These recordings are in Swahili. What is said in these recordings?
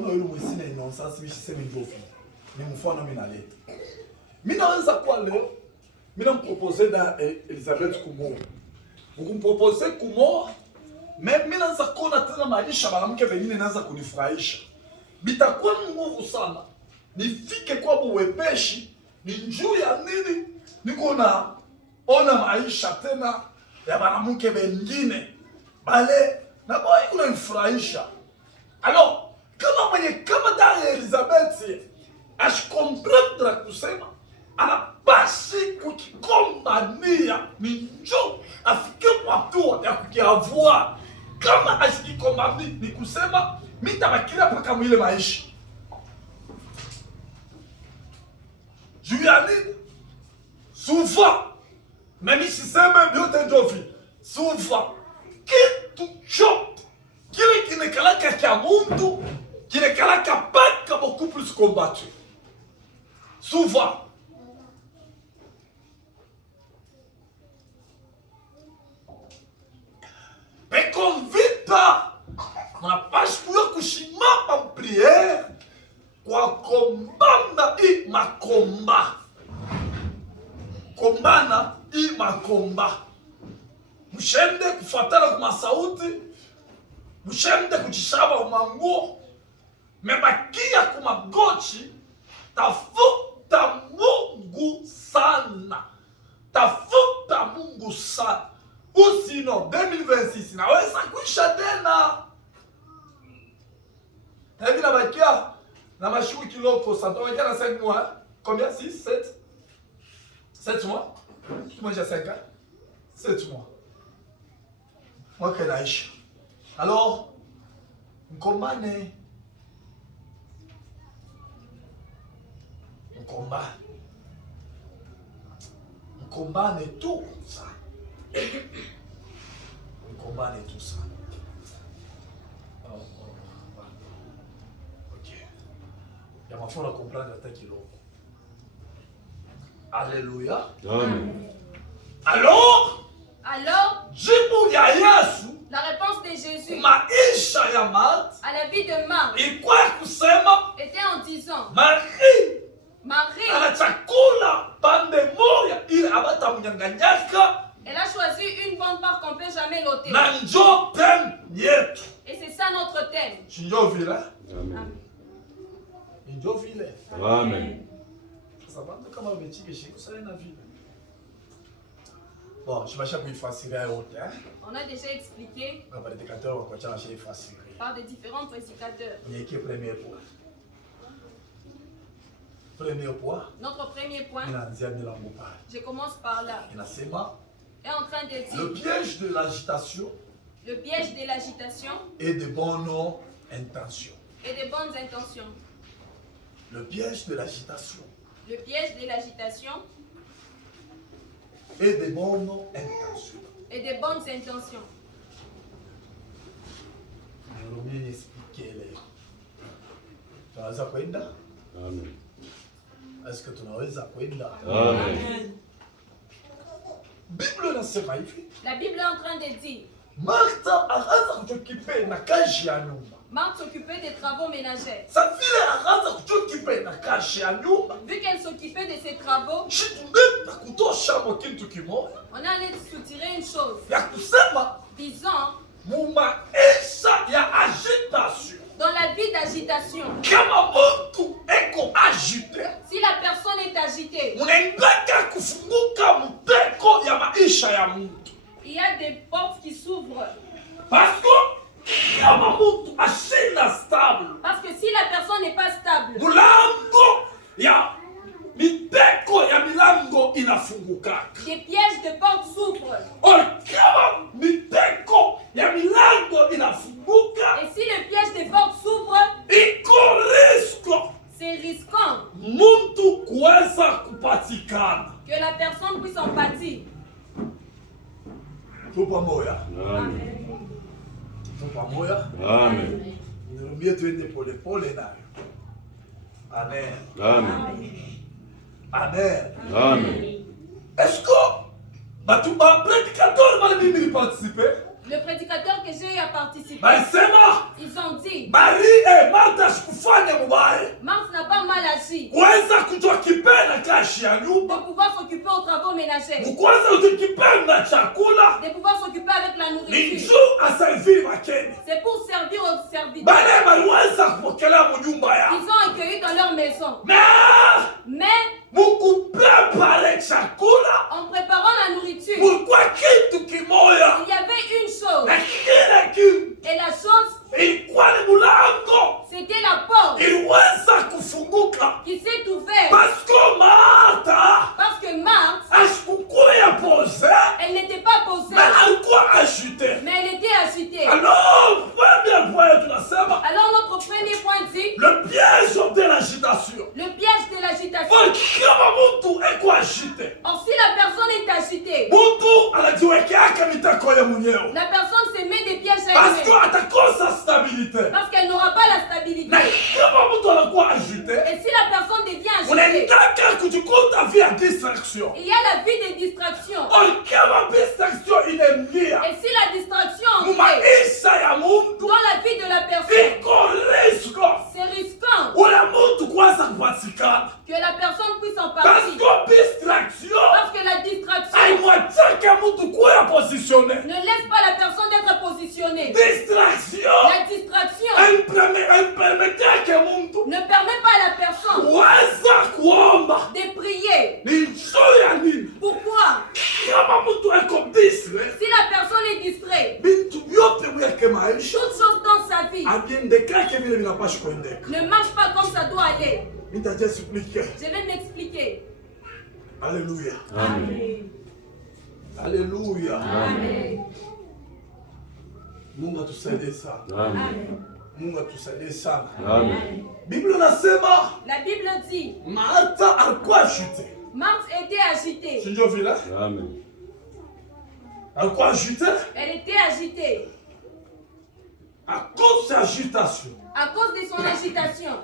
ona yule mwesina inonsense bishiseme njofi. Ni mfano mimi na leo. Mimi naweza kwa leo mimi nampropose da Elizabeth Kumo. Ukimpropose Kumo, mimi naanza kuona tena maisha mwanamke wengine naanza kunifurahisha. Bitakuwa nguvu sana. Nifike kwa uwepeshi, ni njuu ya nini? Niko na ona maisha tena ya mwanamke wengine. Bale na boy unanifurahisha. Alors, kama da Elizabeth ashkomprendre kusema anapasi kukikombania ni njoo afike kwa hatua ya kukiavua. Kama ashikikombani ni kusema mitabakia paka mwile maisha. Juu ya nini? Souvent, mimi siseme vyote njovi. Souvent, kitu chote kile kinekalaka kia muntu kinekalaka paka beaucoup plus combattu. Souvent. Mais convita, unapaswa kuya kushimama mpriere kwa kombana i makomba. Kombana i makomba. Mshende kufatana kwa sauti, mshende kujishaba kwa manguo, mebakia kwa magoti, tafuta Mungu sana. Tafuta Mungu sana. Usino 2026 naweza kuisha tena. Hivi nabakia na mashuku kiloko santo bakia na 5 mois. Combien? 6, 7 mois. Tu manges 5 ans? 7 mois. Moi que naisha. Alors, mkombane. Mkombane tout ça. Mkombane tout ça. Ok. Il y a ma foi à comprendre ta kilo. Alléluia. Amen. Alors, jibu ya Yesu, la réponse de Jésus maisha ya Marthe, à la vie de Marthe ilikuwa kusema était en disant, Marie Marie, chakula pande moja ili abata mnyanganyaka. Elle a choisi une bonne part qu'on ne peut jamais l'ôter. Na njo thème yetu. Et c'est ça notre thème. Njo vile. Amen. Njo vile. Amen. Sababu kama umechike shiko sana na vile. Bon, je vais vous faire On a déjà expliqué par des différents prédicateurs. Premier point. Notre premier point, je commence par là. Est en train de dire le piège de l'agitation. Le piège de l'agitation. Et de bonnes intentions. Et de bonnes intentions. Le piège de l'agitation. Le piège de l'agitation. Et de bonnes intentions. Et de bonnes intentions. Tunaweza kwenda? Amen. Est-ce que tunaweza kwenda? Amen. Bible inasema hivi. La Bible est en train de dire. Martha akaanza kutokipe na kazi ya nyumba. Marthe s'occupait des travaux ménagers. Sa vile akaanza kutokipe na kazi ya nyumba. Vu qu'elle s'occupait de ses travaux, shituneta kutosha kitu kimoja. On allait soutirer une chose. Ya kusema disant mumaisha ya agitation. Dans la vie d'agitation. Kama mtu eko agité. Si la personne est agitée. Unaendaka kufunguka mteko ya maisha ya mtu. Il y a des portes qui s'ouvrent. Parce que kama mtu ashina stable. Parce que si la personne n'est pas stable. Mulango ya miteko ya milango inafunguka. Des pièges de portes s'ouvrent. Kama miteko ya milango inafunguka. Et si le piège de portes s'ouvre, iko risque. C'est risquant. Muntu kuweza kupatikana. Que la personne puisse en pâtir. Tupa moya. Amen. Tupa moya. Amen. Nirumie tuende pole pole nayo. Amen. Amen. Amen. Amen. Est-ce que batu ba prédicateur bali mimi participer? Le prédicateur que j'ai eu à participer. Bah, ils ont dit Marie et Martha pouvoir s'occuper aux travaux ménagers, mkwanza utikipenda na chakula de pouvoir s'occuper avec la ni nourriture. juu aserviri Wakenya. C'est pour servir aux serviteurs. Baadaye waliweza kupokelea mnyumba yao. Ils ont accueilli dans leur maison. Mais mkuprepare chakula en préparant la nourriture, mulikuwa kitu kimoya il y avait une chose. na kila kitu Et la chose, ilikuwa ni mulango c'était la porte iliweza kufunguka qui s'est ouverte. paske Martha Parce que Marthe, asikukuya pose elle n'était pas posée, na alikuwa agite. mais elle était agitée. Alors premier point tunasema Alors notre premier point dit, le piège de l'agitation. le piège de l'agitation. Kama mtu eko agite, Or si la personne est agitée, mtu anajiwekeaka mitako ya mwenyewe la personne se met des pièges à paske elle-même. atakosa stabilite. Parce qu'elle n'aura pas la stabilité. Na kama mtu anakuwa agite, Et si la personne devient agitée, unaendaka kujikuta via distraction. il y a la vie des distractions. Kama distraction inaingia Et si la distraction entre mumaisha ya mtu dans la vie de la personne, iko risko c'est risquant ule mtu kwanza kupatikana que la personne puisse en partir. paske distraction Parce que la distraction haimwachaka mtu kuya positione. ne laisse pas la personne d'être positionnée. Distraction La distraction haimpelekeke mtu ne permet pas à la personne kuweza kuomba. de prier. Ni njoo ya nini? Pourquoi? Kama mtu eko distre, Si la personne est distraite, bintu vyote vyake maisha toute chose dans sa vie aviendekake vile vinapasha kuendeka. ne marche pas comme ça doit aller. Nitajiexplique. Je vais m'expliquer. Alléluia. Amen. Alléluia. Amen. Mungu atusaidie sana. Amen. Mungu atusaidie sana. Amen. Biblia nasema La Bible dit, Martha alikuwa agite. Marthe était agitée. Si ndio vile? Amen. Alikuwa agite Elle était agitée. à cause de agitation. À cause de son agitation,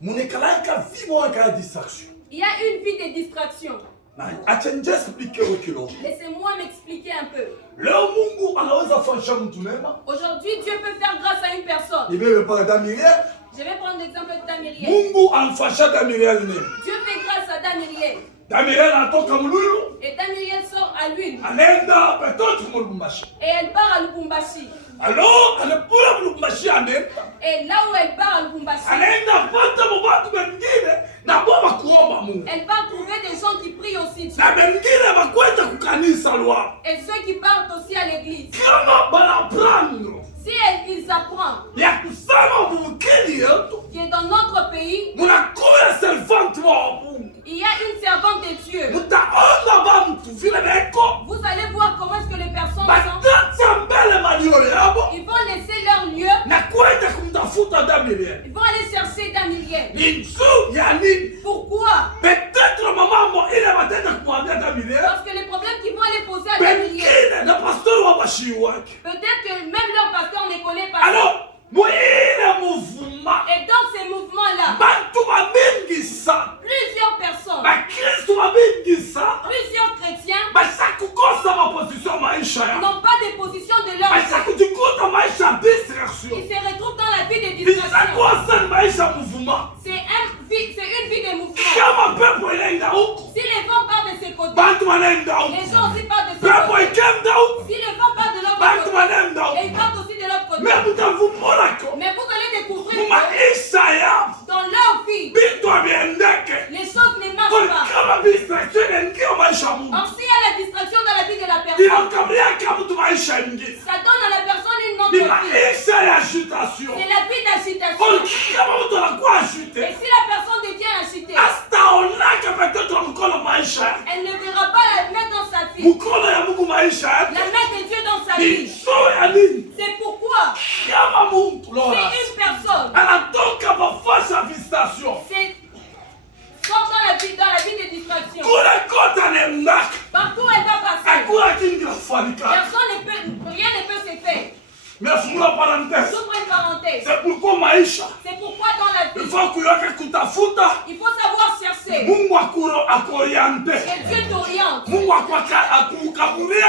Munekalaka vimo aka distraction. il y a une vie de distraction. Na acha explique ukilo. Laissez-moi m'expliquer un peu. Leo Mungu anaweza fanya mtu neema. Aujourd'hui, Dieu peut faire grâce à une personne. Ibebe para Daniel. Je vais prendre l'exemple de Damiriel. Mungu amfasha Daniel neema. Dieu fait grâce à Damiriel. Daniel anatoka mululu. Et Damiriel sort à l'huile. Anaenda petoto mulumbashi. Et elle part à Lubumbashi. Alors, anapula mulumbashi anaenda. Et là où elle part à Lubumbashi, Anaenda pata mabatu mengine na baba kuomba Mungu. elle va trouver des gens qui prient aussi Dieu. Na mengine bakwenda kukanisa lwa. Et ceux qui partent aussi à l'église. Kama banaprendre Si ils apprennent ya kusema mumkini yetu. qui est dans notre pays, Munakuya servante wa Mungu. il y a une servante de Dieu. Mutaona bantu vile beko. Vous allez voir comment est-ce que les personnes sont. Batata mbele malio yabo. Ils vont laisser leur lieu. Na kwenda kumtafuta Daniel. Ils vont aller chercher Damiriel. Ni nzu ya nini? Pourquoi? Peut-être mamambo ile batenda kumwambia Daniel. Parce que les problèmes qu'ils vont aller poser à Damiriel, Pengine na pastor wa bashi wake. peut-être que même leur pasteur ne connaît pas. Alors, mwile mouvement. Et dans ces mouvements-là, Bantu bamingi sana. plusieurs personnes, Bakristo bamingi sana. plusieurs chrétiens Bashakukosa maposition maisha ya. n'ont pas de position de leur vie. Bashakujikuta maisha distraction. Ils se retrouvent dans la vie de distraction. Bishakosa ni maisha mouvement. C'est une vie de mouvement. Kama pepo inaenda huko, Si les vents partent de ce côté, bantu wanaenda les huko. gens aussi partent de ce Pepo côté. ikenda huko, Si les vents partent de l'autre bantu côté, wanaenda et huko. ils partent aussi de l'autre côté. Mais mutavumbulako Mais vous allez découvrir que mumaisha yabo dans leur vie, bintu abiendeke. les choses ne marchent pas. Kama distraction inaingia maisha ya Mungu, Or, s'il y a la distraction dans la vie de la personne, inakabiliaka mtu maisha ingine. ça donne à la personne une autre Ni vie. maisha ya agitation. C'est la vie d'agitation. Kama mtu anakuwa Et agité, si la personne devient agitée, asitaonaka peut-être mkono maisha yake. elle ne verra pas la main dans sa vie, Mkono ya Mungu maisha la yake. main de Dieu dans sa Ni vie. njoo ya nini? C'est pourquoi Kama mtu Lora si une personne anatoka mafasha visitation, sort dans la vie de distraction, kule kote anaendaka, partout où elle va passer, hakuna kingi nafanyika. rien ne peut se faire. Mais fungula parenthèse. J'ouvre une parenthèse. C'est pourquoi maisha C'est pourquoi dans la il vie, faut kuyoka kutafuta il faut savoir chercher. Mungu akoriente. Et Dieu t'oriente. Mungu akukaburie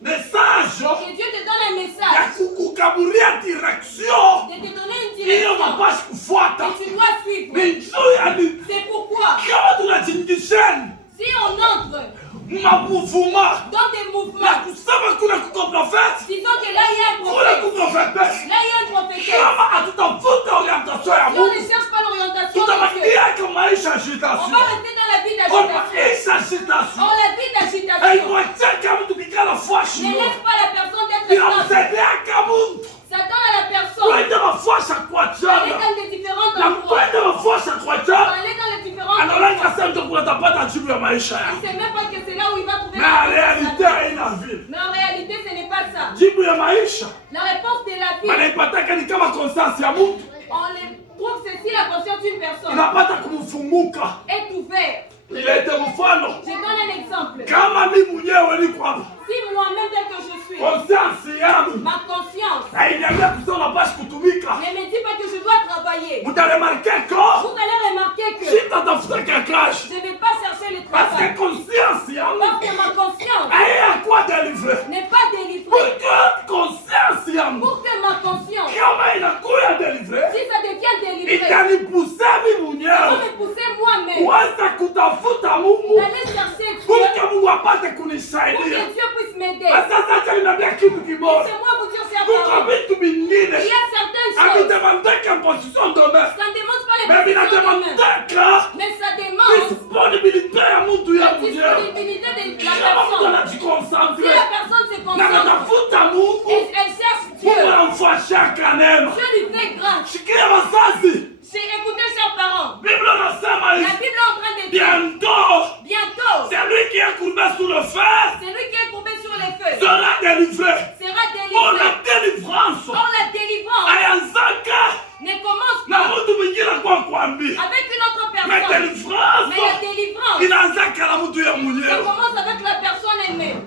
message Que Dieu te donne un ya message. kukukaburia direction De te donner une hiyo direction. mapashi kufuata. Et tu dois suivre. Ni njuu yani C'est pourquoi, kama tunajindisheni si on entre mavuvuma dans des na mouvements, kusema kuna kuko profeti, disons que là il y a un kuna prophète, kuprofetesi, là il y a un prophétesse. kama hatutafuta orientation ya Si on ne Mungu, cherche pas l'orientation de Dieu, tutabakia kwa maisha ya on agitation. va rester dans la vie Kwa d'agitation. maisha ya agitation. Dans la vie d'agitation, Haimwachaka mtu kikala ne fashi. laisse pas la personne d'être stable. Inamsaidiaka mtu Ça donne à la personne kwenda mafasha kwa d'aller chana dans des différents na endroits, kwenda mafasha kwa chana. d'aller dans les différents Analanga endroits. sasa mtu kunatapata jibu ya maisha Il yako. ne sait même pas que c'est là où il va trouver Na la realite réponse. haina vile. Mais en réalité, ce n'est pas ça. Jibu ya maisha La réponse de la vie, wanaipataka ni kama conscience ya mtu on les trouve ceci, la conscience d'une personne inapata kumfunguka. est ouverte. Nilete mfano Je donne un exemple. kama mimi mwenyewe niko hapa, Si moi-même tel que je suis, conscience yangu ma conscience hainiambia kusema unapaswa kutumika. ne me dit pas que je dois travailler, Mutaremarke ko vous allez remarquer que sitatafuta kakashi je ne vais pas chercher le parce que travail. conscience yangu Parce que ma conscience hayakuwa délivré. n'est pas délivrée. Pour que conscience yangu Pour que ma conscience, kama inakuwa délivré, si ça devient délivré, itanipusa mimi ça va mwenyewe me pousser moi-même kuanza kutafuta Mungu d'aller chercher pour Dieu que Mungu apate pour kunisaidia. que Dieu puisse m'aider. Sasa acha niambia kitu kimoja, Laissez-moi vous dire cette kuko parole. vitu vingine Il y a certaines choses, akidemandaka position d'honneur, ça ne demande pas les mais positions de main, vinademandaka mais ça demande disponibilité ya mtu la ya mwenyewe. disponibilité de la Kama mtu personne. Si anajikonsantre la personne se na concentre anatafuta Mungu, et elle cherche Dieu, Mungu anamfashaka neema. Dieu lui fait grâce. Shikia wazazi, Écoutez, chers parents, Biblia nasema la hivi, Bible est en train de dire bientôt bientôt, celui qui est courbé sous le fer celui qui est courbé sur les feux sera délivré. sera Pour délivré. la délivrance Or, la délivrance ayanzaka ne commence na pas mtu mwingine kwa kuambia, avec une autre mais personne, mais la délivrance délivrance, inaanzaka na mtu ya ça mwenyewe. commence avec la personne elle-même.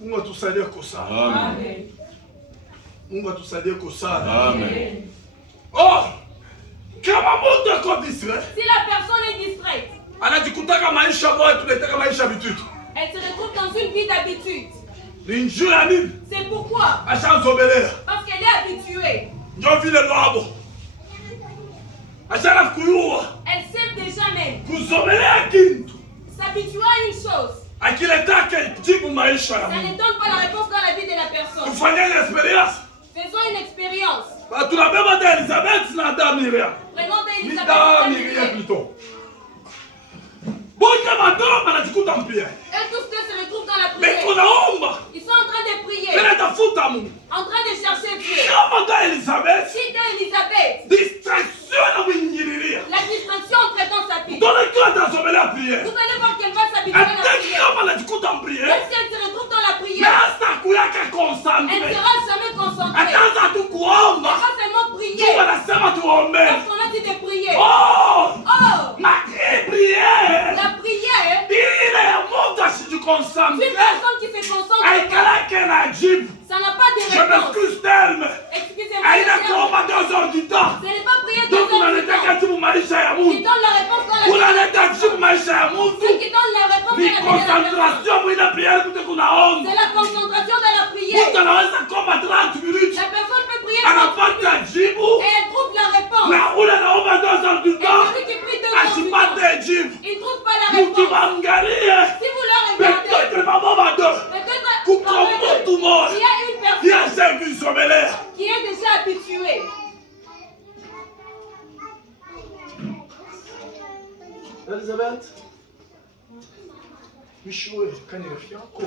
Mungu atusaidie kusali. Amen. Mungu atusaidie kusali. Amen. Oh, kama mtu ako distrait, Si la personne est distraite, anajikutaka maisha moja tunaitaka maisha vitutu. elle se retrouve dans une vie d'habitude. Ni njuu ya nini? C'est pourquoi, Ashanzobelea. parce qu'elle est habituée, Ndio vile lwabo. Ashana kuyua. elle sait déjà même Kuzobelea kintu. s'habituer à une chose. Akiletake jibu maisha ya Ça ne Mungu. donne pas la réponse dans la vie de la personne. Tufanye experience. Faisons une expérience. Tunabeba da Elizabeth na da Miriam. Prenons Ni Elisabeth da et Miriam Daniel. plutôt. Bonja madoma banajikuta mpia. Elles tous deux se retrouvent dans la Mais prière. tunaomba. Ils sont en train de prier, Bila tafuta Mungu. en train de chercher Dieu. Kama da Elizabeth. Si t'es Elisabeth, Distraction na kuingililia. la distraction en traitant sa fille, Dona kwa tazobelea prière. vous allez voir qu'elle va s'habituer à la Hata prière. kama anajikuta mpia. Même si elle se retrouve dans la Mais prière, hasta kuyaka elle ne concentré. sera jamais concentrée. Ataanza tu kuomba. Elle va seulement prier. Mungu anasema tuombe. Parce qu'on a dit de prier. Oh! Oh, Ma prière. la prière, Ile ya Mungu asijikonsantre. une personne qui se concentre, Aikalake na jibu. ça n'a pas de Je réponse. m'excuse terme. Excusez-moi. Aina Ce kuomba 2 heures du temps. n'est pas prier Donc deux heures du unaleta temps. jibu maisha ya Qui Mungu. donne la réponse dans la vie de la Unaleta jibu personne. maisha ya Ce Mungu. qui donne la réponse Ni dans la vie de la personne. concentration mwina prière kute kunaomba. C'est la concentration dans la prière. Mtu anaweza kuomba 30 minutes. La personne peut prier 30 Anapata jibu. et elle trouve la réponse. Na ule anaomba 2 heures du Et temps. celui qui prie 2 heures du temps, Asipate jibu. il ne trouve pas la réponse. Mkimangalie. Si vous le regardez, Peut-être mama bado. peut-être Kuko parmi mtu eux, moja. il y a une personne Ya servi sobelea. qui est déjà habituée. Elizabeth. Mishwe kani rafiki yako.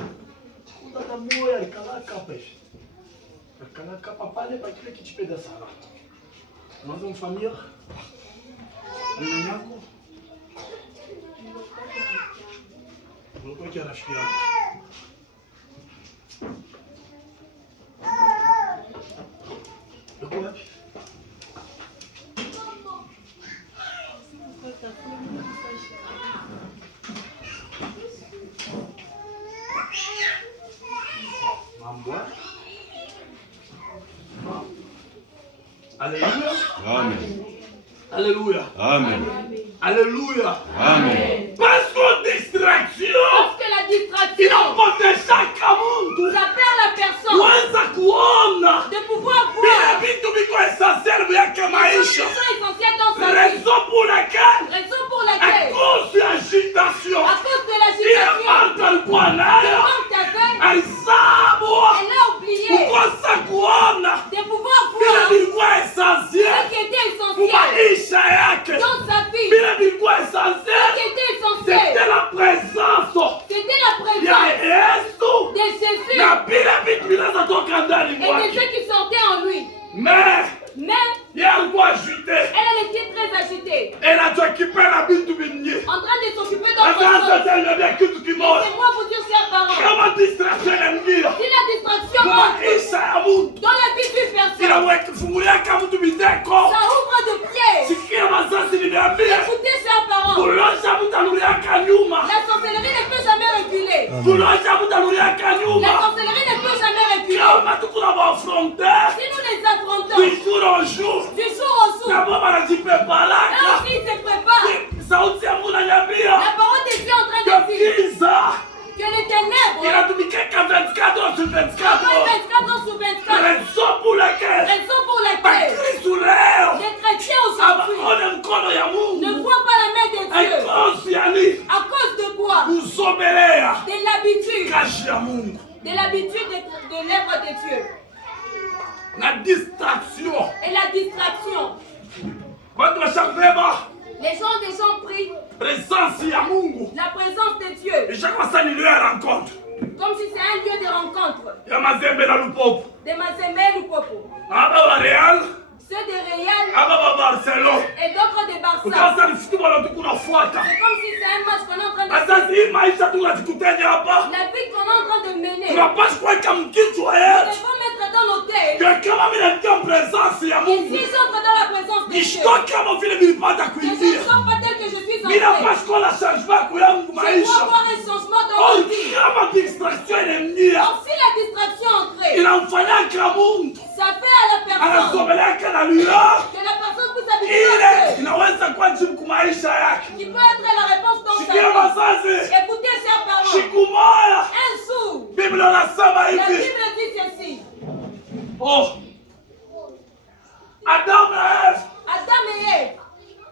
Dada moya alikalaka hapa hivi. Alikalaka hapa pale pa kile kichipeda sana. Unaweza mfamia? Nini yako? Ulikuwa kia rafiki yako. Uko wapi? Mambo. Alléluia. Amen. Alléluia. Amen. Alléluia. Amen. Parce que distraction Parce que la distraction de pouvoir vile voir vilikuwa ce essentiel qui était mu essentiel maisha yake, dans sa vie. vile vilikuwa Ce essentiel, qui était essentiel, c'était la présence c'était la ya présence Yesu de Jésus na vile vitu vinaweza toka ndani et de mwake. ceux qui sortaient en lui. Mais Mais yeye alikuwa agité, elle était très agitée, anachokipa na vitu vingi. en train de s'occuper d'autre Sasa chose. niambia kitu kimoja, Laissez-moi vous dire, chers parents, kama distraction inaingia si la distraction kwa entre maisha ya mtu, dans la vie d'une personne, inaweka fungulia kama mtu miteko. ça ouvre de pièges. Sikia masasi, nimeambia Écoutez, chers parents, kulosha mtu anuliaka nyuma, la sorcellerie ne peut jamais reculer. kulosha mtu anuliaka La nyuma. sorcellerie ne peut jamais reculer. Kama tuko na affronter Si nous les affrontons du jour au jour, du jour au jour, na baba eux anajipreparaka. aussi se préparent. Sauti ya Mungu inaniambia La parole de Dieu est en train de dire giza que les ténèbres, inatumikaka 24 heures sur 24 après heures. 24 heures sur 24, Raison pour laquelle raison pour laquelle Bakristo leo les chrétiens aujourd'hui abaone mkono ya ne Mungu voient pas la main de Dieu. aikosi yani À cause de quoi? kusomelea De l'habitude. kazi ya Mungu De l'habitude de l'œuvre de Dieu. na distraction. Et la distraction. Watu washambeba Les gens déjà ont pris presence ya Mungu la présence de Dieu ishakuwa sasa ni lieu ya rencontre comme si c'est un lieu de rencontre. ya Mazembe na Lupopo, De Mazembe ou Popo. aba wa Real, Ceux de Real aba wa Barcelona. et d'autres de Barça. Ukaanza ni football tu kunafuata. C'est comme si c'est un match qu'on est en train de Sasa hii maisha tunajikutania hapa, La vie qu'on est en train de mener. tunapaswa kuweka mkichwa Nous yetu devons mettre dans nos têtes. que kama mimi natia presence ya Mungu, Ici, j'entre dans la présence de Dieu. nishtoke kama vile nilipata Je ne kuingia. sors pas tel que je suis Mimi entré. napaswa kuona changement kwa yangu Je dois maisha. avoir un changement dans ma vie. Kama distraction inaingia, Donc si la distraction entre, inamfanyaka Mungu ça fait à la personne anasomeleka na lueur que la personne peut s'habituer à ile Dieu, inaweza kuwa jibu kwa maisha yake. qui peut être la réponse dans sa Sikia vie. wazazi, Écoutez, chers parents, siku moja un jour, Biblia inasema la hivi, Bible dit ceci. oh, Adamu na Eva Adam et Ève,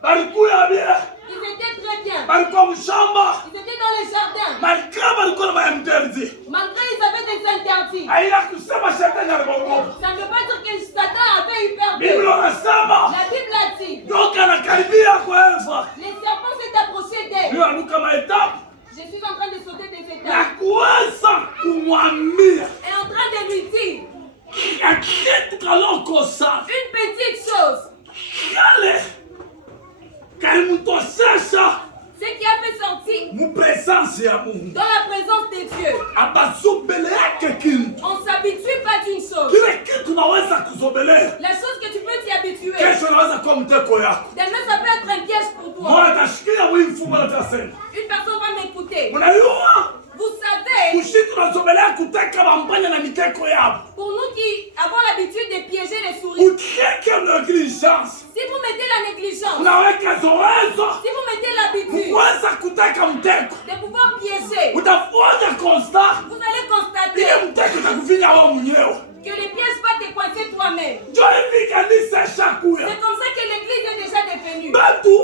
balikuya bien, ils étaient très bien. balikuwa mshamba, Ils étaient dans le jardin. malika balikuwa na mainterdit. Malgré ils avaient des interdits. Haina kusema shetani alibongopa. Ça ne veut pas dire que Satan avait eu peur d'eux. Biblia inasema La Bible a dit, nyoka anakaribia kwa Eva, les serpents s'est approché d'elle. ndio anuka maetapu Je suis en train de sauter des na étapes. kuweza kumwambia Et en train de lui dire ya kitu kalokosa une petite chose. kale kalimutosesha Ce qui a fait sortir mu presence ya Mungu, dans la présence de Dieu. abasobele yake kintu On ne s'habitue pas d'une chose. kile kitu naweza kusobelea La chose que tu peux t'y habituer. kesho naweza kuwa mteko yako. Demain, ça peut être un piège pour toi. Mwana tashikia mwifumo na tasema Une personne va m'écouter. unayua Vous savez, kushi tunasobelea kuteka bampanya na miteko yabo, pour nous qui avons l'habitude de piéger les souris, uteke negligence, si vous mettez la négligence, unaweka zoezo si vous mettez l'habitude kuweza kuteka mteko, de pouvoir piéger, utafanya constat vous allez ile constater mteko itakufinya wewe mwenyewe. que les pièges vont te coincer toi-même. Ndio hivi kanisa shakuya C'est comme ça que l'église est déjà devenue. batu